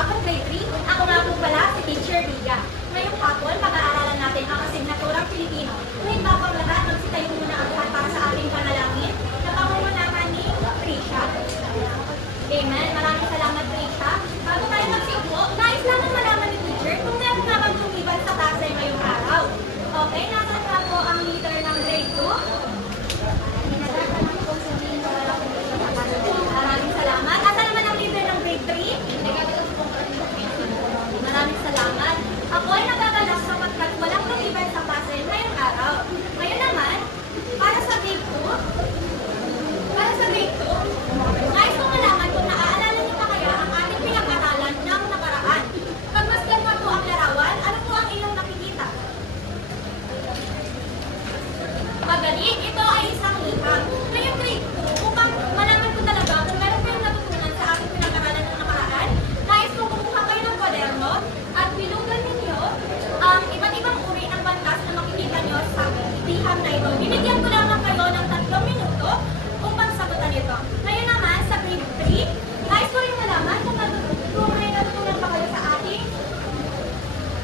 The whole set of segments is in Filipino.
hapon, grade 3. Ako nga po pala si Teacher Riga. Ngayong hapon, pag-aaralan natin ang asignaturang Pilipino. Ngunit bago ang lahat, magsitayo muna ang lahat para sa ating panalangin na pangungunahan ni Trisha. Amen. Maraming salamat, Trisha. Bago tayo magsiupo, nais lamang malaman ni Teacher kung meron nga bang lumiban sa klase ngayong araw. Okay, nasaan na po ang leader ng grade 2? Maraming salamat. Asa naman ang leader ng grade 3? Maraming salamat. Ako ay nagagalak sapagkat walang lumiban sa klase ngayong araw. Ngayon naman, para sa grade 2, nais kong malaman kung naaalala niyo pa kaya ang ating pinag-aralan ng nakaraan. Pagmasdan mo po ang larawan, ano po ang inyong nakikita? Magaling, ito ay isang liham. Ngayong grade 2, upang malaman ko talaga kung meron kayong natutunan sa ating pinag-aralan ng nakaraan, nais kong kumuha kayo ng kwaderno at bilugan ninyo ang iba't ibang uri ng bantas na makikita nyo sa liham na ito. Bibigyan ko lamang kayo ng 3 minuto upang sagutan ito. Ngayon naman, sa grade 3, nais ko rin malaman kung may natutunan pa kayo sa ating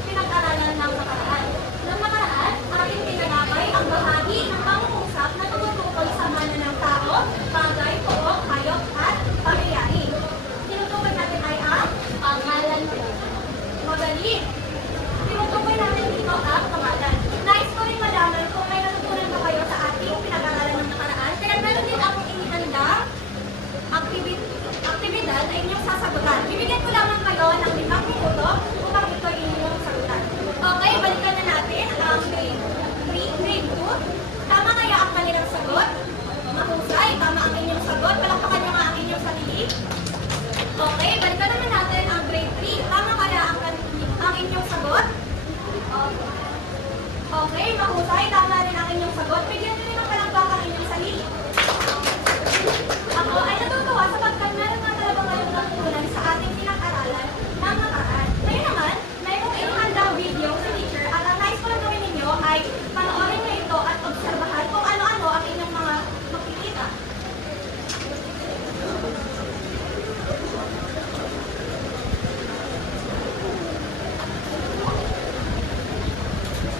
pinag-aralan ng nakaraan. Ng nakaraan, ating tinagapay ang bahagi ng pangungusap na tumutukoy sa mana ng tao, bagay, pook, hayop, at pangyayari. Tinutukoy natin ay ang pangalan. Magaling! Tinutukoy natin dito ang pangalan. Nais ko rin malaman kung may natutunan pa kayo sa ating pinag-aralan ng nakaraan. Kaya meron din akong inihanda aktibidad ay inyong sasagutan. Bibigyan ko lamang kayo ng 5 minuto upang ito ay inyong sagutan. Okay, balikan na natin ang grade 2. Tama kaya ang kanilang sagot? Mahusay, tama ang inyong sagot. Palakpakan nyo nga ang inyong sarili. Okay, balikan naman natin ang grade 3. Tama kaya ang inyong sagot? Okay, mahusay, tama rin ang inyong sagot. Bigyan nyo rin ang palakpakan ang inyong sarili. Ako ay natutuwa sapagkat meron nga talaga ngayong natutunan sa ating pinag-aralan ng nakaraan. Ngayon naman, mayroong ihandang video sa teacher at ang nais ko lang gawin ninyo ay panoorin nyo ito at obserbahan kung ano-ano ang inyong mga makikita.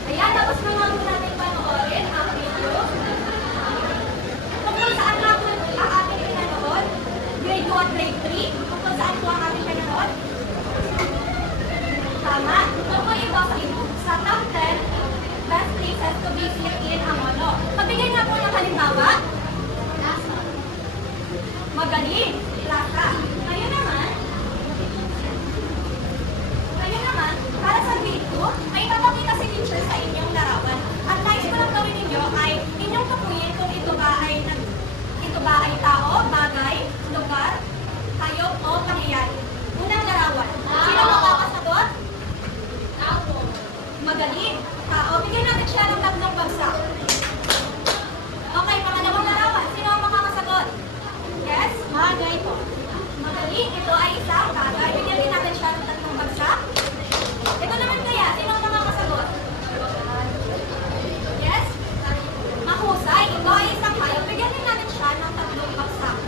Ayan, tapos na nga po natin panoorin ang video. Kung saan nga po ang ating pinanood, grade 2 at grade 3, kung saan po ang ating pinanood. Tama. Tungkol ito sa top 10 best places to visit in Angono. Pagbigay nga po ng halimbawa. Magaling. Plaza. Ngayon naman, para sa grade 2, ay ipapakita si teacher sa inyong larawan. At nais ko lang gawin ninyo ay inyong tukuyin kung ito ba ay tao, bagay, lugar, hayop o pangyayari. Unang larawan. Sino makakasagot? Tao. Magaling. Tao. Bigyan natin siya ng 3 bagsak. Okay, pangalawang larawan. Sino ang makakasagot? Yes? Bagay po. Magaling. Ito ay isang bagay. Bigyan din natin siya ng 3 bagsak. Ito naman kaya. Sino ang makakasagot? Yes? Mahusay. Ito ay isang hayop. Bigyan din natin siya ng 3 bagsak.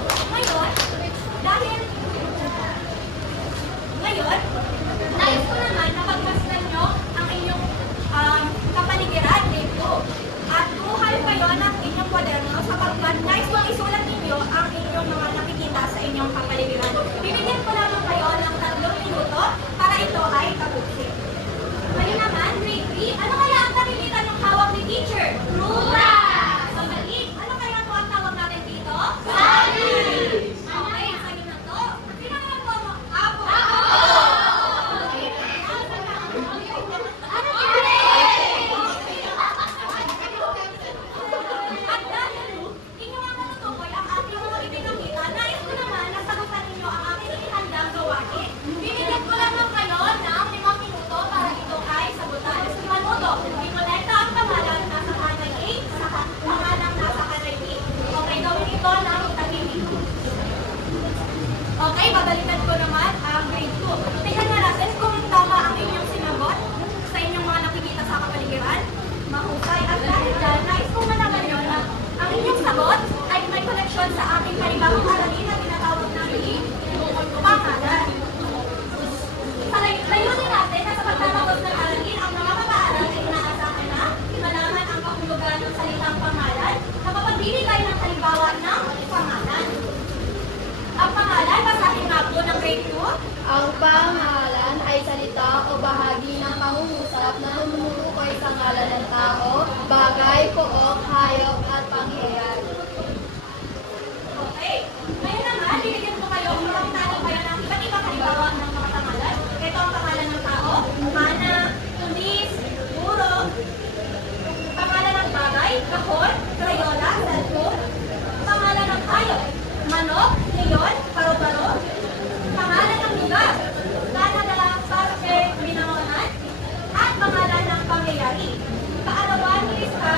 Ngayon, nais ko naman na pagmasdan nyo ang inyong kapaligiran dito. At kuha kayo ng inyong kwaderno sapagkat nais kong isulat ninyo ang inyong mga nakikita sa inyong kapaligiran. Bibigyan ko lamang kayo ng 3 minuto para ito ay tapusin. Ngayon naman, grade 3, ano kaya ang nakikita ng hawak ni teacher? Rula! Magaling! Ano kaya po ang tawag natin dito? Sali! Okay, sali na to. Sino naman po mo? Apo! At dahil inyo ang natutukoy ang ating mga ipinakita, nais ko naman na sagutan ninyo ang aking ihandang gawain. Bibigyan ko lamang kayo ng 5 minuto para ito ay sagutan. Manuto, ikolekta ang pangalan nasa kanay A sa pangalan nasa kanay B. Okay, gawin ito ng tahimik. Okay, babalikan ko naman ang grade 2. Tingnan nga natin kung tama ang inyong sinagot sa inyong mga nakikita sa kapaligiran. Mahusay. At dahil dyan, nais kong malaman nyo na ang inyong sagot ay may koneksyon sa ating panibagong aralin na tinatawag namin pangalan. Grade 2. Ang pangalan ay salita o bahagi ng pangungusap na tumutukoy sa ngalan ng tao, bagay, pook, hayop, at pangyayari. Okay. Ngayon naman, bibigyan ko kayo, makakitalo kayo ng iba't ibang halimbawa ng mga pangalan. Ito ang pangalan ng tao, mana, tulis, puro, pangalan ng bagay, kahon, crayola, cellphone, pangalan ng hayop, manok, leon, paro-paro, pangalan ng lugar, Canada, Parque, Binangonan, at pangalan ng pangyayari. Kaarawan, lista,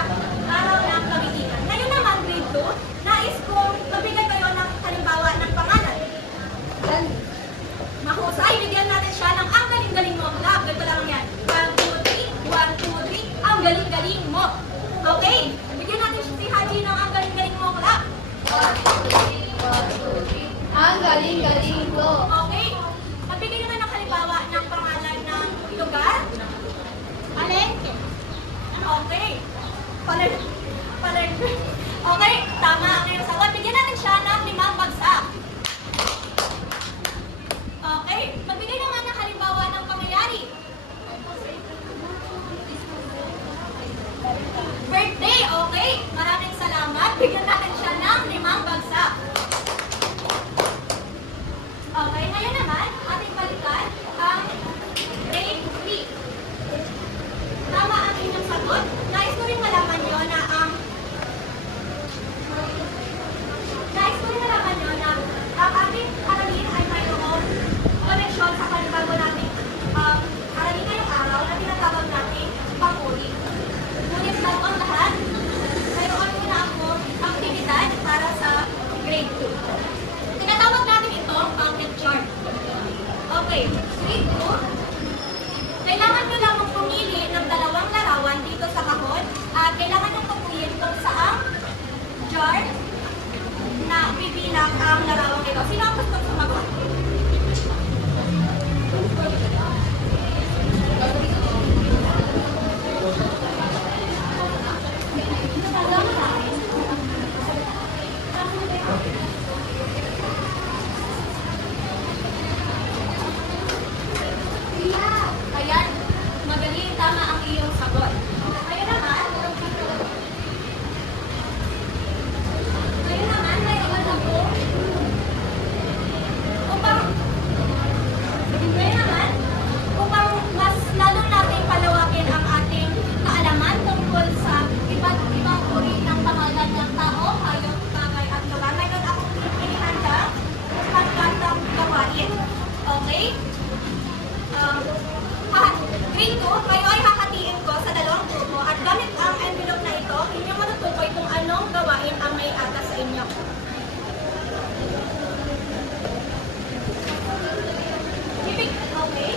araw ng kabiginan. Ngayon naman, grade 2, nais kong magbigay kayo ng halimbawa ng pangalan. Mahusay, bigyan natin siya ng ang galing-galing mo. Love, ganito lang yan. 1, 2, 3, 1, 2, 3, ang galing-galing mo. Okay? Bigyan natin si Haji ng ang galing-galing mo. Love. Ang galing-galing ko. Okay? Magbigay naman ng halimbawa ng pangalan ng lugar. Palengke. Okay. Palengke. Okay, tama ang iyong sagot. Bigyan natin siya ng 5 bagsak. Okay, magbigay naman ng halimbawa ng pangyayari. Birthday, okay. Maraming salamat. Bigyan natin siya ng 5 bagsak. Okay, ngayon naman, ating balikan ang grade 3. Tama ang inyong sagot. Nais ko rin malaman nyo na ang ating aralin ay mayroong koneksyon sa panibago nating aralin ngayong araw na tinatawag natin panguri. Ngunit bago ang lahat, mayroon muna ako aktibidad para sa grade 2. Tinatawag natin itong bucket chart. Okay, grade 2. Kailangan nyo lamang pumili ng 2 larawan dito sa kahon at kailangan nyo pupuyin kung saang jar na bibilang ang larawang ito. Sino ang gusto sumagot? Ayan, magaling, tama ang iyong sagot. Ngayon naman, may iwan ako. Upang mas lalo natin palawakin ang ating kaalaman tungkol sa iba't ibang uri ng pangalan ng tao, hayop, bagay at lugar. Mayroon akong inihanda pagkatang gawain. Okay? Grade 2, kayo ay hahatiin ko sa 2 grupo at gamit ang envelope na ito, inyong matutukoy kung anong gawain ang may atas sa inyo. Okay?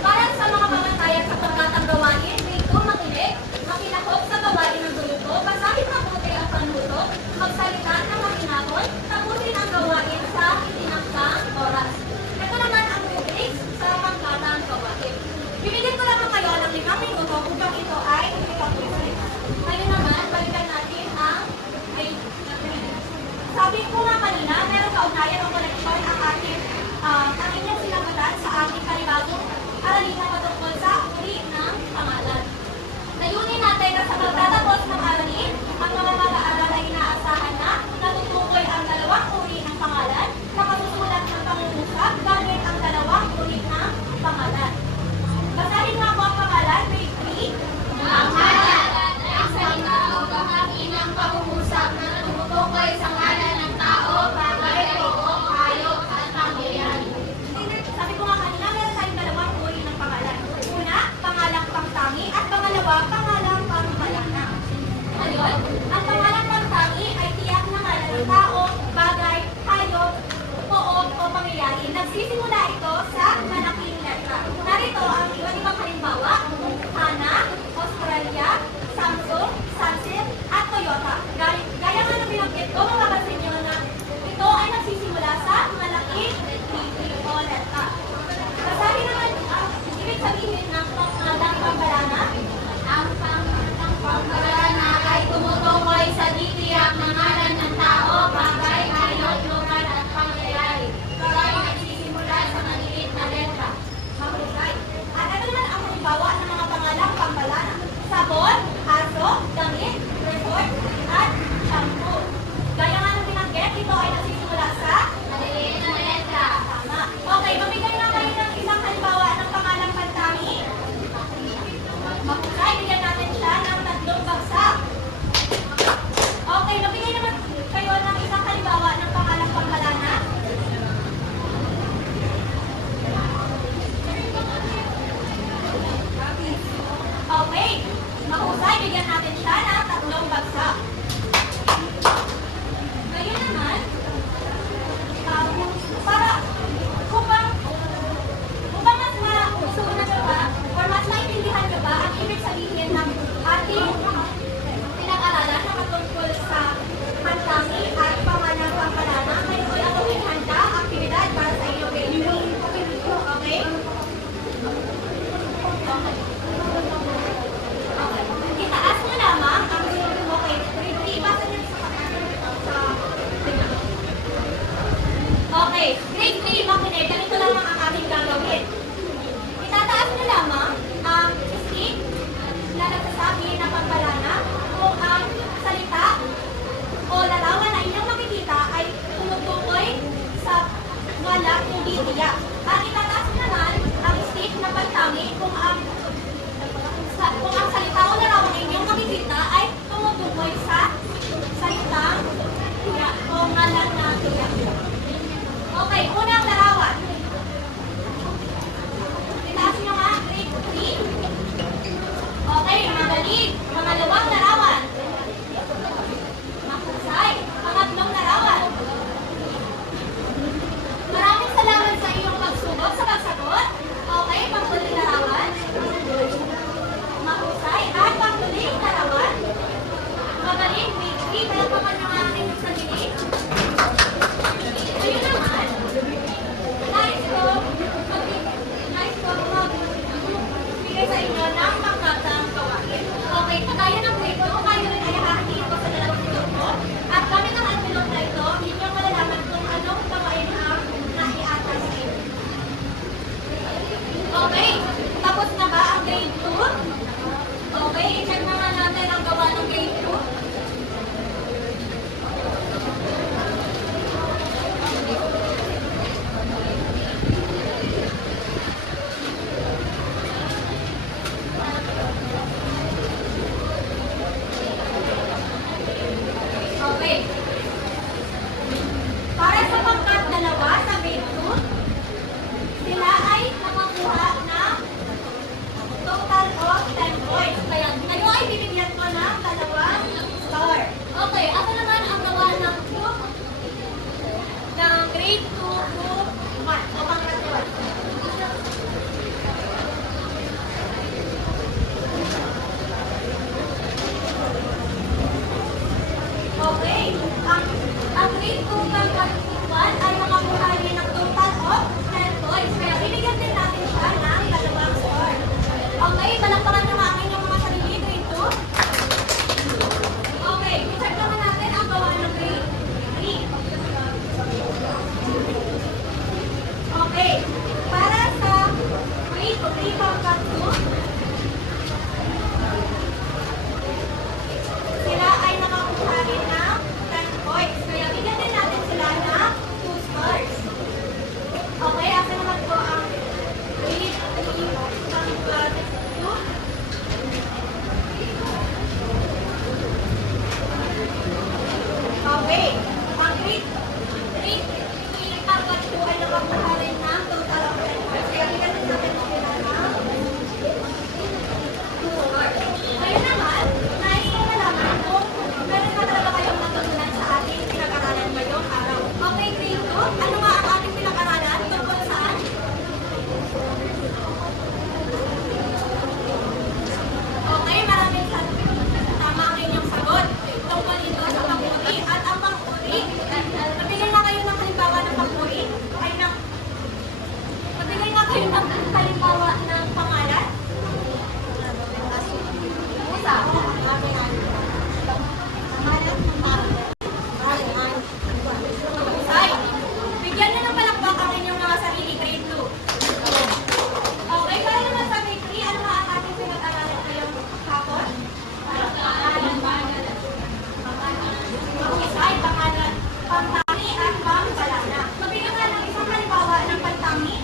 Para sa mga pamatayan sa pagkatang gawain, grade 2, makinig, makilahok sa gawain ng grupo, basahin mabuti ang panuto, magsalita ng mahinahon, tapusin ang gawain sa itinaktang oras. Ito naman ang rubrics sa pagkatang gawain. Bibigyan ko naman kayo ng 5 minuto upang ito ay ipag-present. Ngayon naman, balikan natin ang sabi ko nga kanina, meron kaugnayan o koneksyon ang inyong sinagutan sa ating panibagong aralin na patungkol sa uri ng pangalan. Layunin natin na sa pagtatapos ng aralin, ang mga mag-aaral ay inaasahan na natutukoy ang 2 uri ng pangalan, nakasusulat ng pangungusap gamit ang 2 uri ng pangalan. Basahin nga po ang pangalan, grade 3. Pangalan ay ang salita o bahagi ng pangungusap na tumutukoy sa ngalan ng tao, bagay, pook, hayop, at pangyayari. Sabi ko nga kanina, meron tayong 2 uri ng pangalan. Una, pangalang pangtangi at pangalawa, pangalang pangmalana. Ngayon, ang pangalang pangtangi ay tiyak na ngalan ng tao, bagay, hayop, pook o pangyayari. Nagsisimula ito sa malaking letra. Narito ang iba't ibang halimbawa, Hana, Australia, Samsung, Sunset, at Toyota. Gaya nga ng binanggit ko, mapapansin nyo na ito ay nagsisimula sa malaking o letra. Basahin naman ang ibig sabihin ng pangalang pangmalana. Ang pangmalana ay tumutukoy sa titiyak na ngalan ng tao, bagay, hayop, lugar, at pangyayari. Okay, grade 3, makinig. Ganito lang ang aking gagawin. Itataas niyo lamang ang stick na nagsasabi na pagbalana kung ang salita o larawan na inyong makikita ay tumutukoy sa wala hindi tiyak. At itataas niyo naman ang stick na pagtangi kung ang salita o larawan na inyong makikita ay tumutukoy sa salitang tiyak o ngalan na tiyak. Okay, unang larawan. Itaas nyo nga, grade 3. Okay, magaling. Pangalawang larawan. Mahusay. Pangatlong larawan. Maraming salamat sa iyong pagsubok sa pagsagot. Okay, panghuling larawan. Mahusay. At panghuling larawan. Magaling, grade 3. Kaya paman nyo nga ang inyong sarili. Ayun naman. Nais ko magbigay sa inyo ng pangkatang gawain. Okay, kagaya ng grade 2, kayo rin ay hahatiin ko sa dalawang grupo. At gamit ang envelope na ito, inyong malalaman kung anong gawain ang naiatas sa inyo. Okay, tapos na ba ang grade 2? Okay, i-check naman natin ang gawa ng grade 2. Okay. Para sa pangkat dalawa sa grade 2, sila ay nakakuha ng total of 10 points. Kaya kayo ay bibigyan ko ng dalawang star. Okay, ako naman ang gawa ng group ng grade 2 group 1 o pangkat 1. Okay, ang grade 2 pangkat 1 ay nakakuha rin ng total of 10 points. Kaya bibigyan din natin siya ng dalawang star. Okay, palakpakan nyo nga ang inyong mga sarili, grade 2. Okay, check naman natin ang gawa ng grade 3. Okay, para sa grade 3 pangkat 2, sila ay nakakuha rin ng 10 points. Kaya bigyan din natin sila ng 2 stars. Okay, asa naman po ang grade 3 pangkat 2. Okay, ang grade 3 pangkat 2 ay nakakuha rin ng total of 10 points. Kaya bigyan din natin sila ng 2 stars. Ngayon naman, nais ko malaman kung meron na talaga kayong natutunan sa ating pinag-aralan ngayong araw. Okay, grade 2, ano nga ang ating pinag-aralan? Tungkol saan? Okay, maraming tama ang inyong sagot. Tungkol ito sa panguri. At ang panguri, nabigay na kayo ng halimbawa ng panguri? Nabigay na kayo ng halimbawa ng pangalan? Isa. Ay, bigyan nyo ng palakpak ang inyong mga sarili, grade 2. Okay, para naman sa grade 3, ano nga ang ating pinag-aralan ngayong hapon? Mahusay, pangalan, pangtangi at pangbalana. Mabigyan nga ng isang halimbawa ng pangtangi.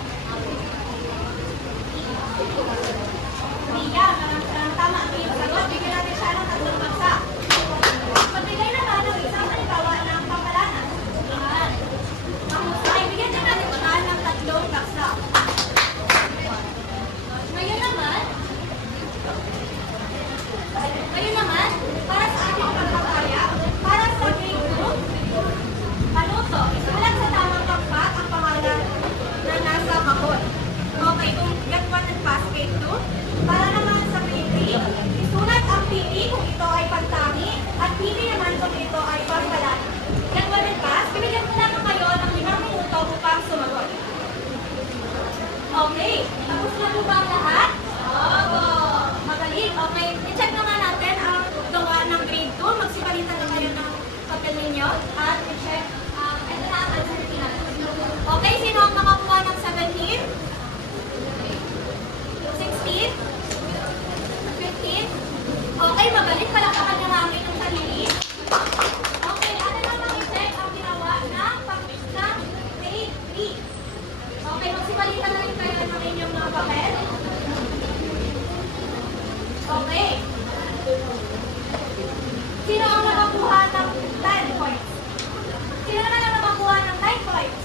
Palitan na rin kayo ng inyong mga papel. Okay. Sino ang nakakuha ng 10 points? Sino naman ang nakakuha ng 9 points?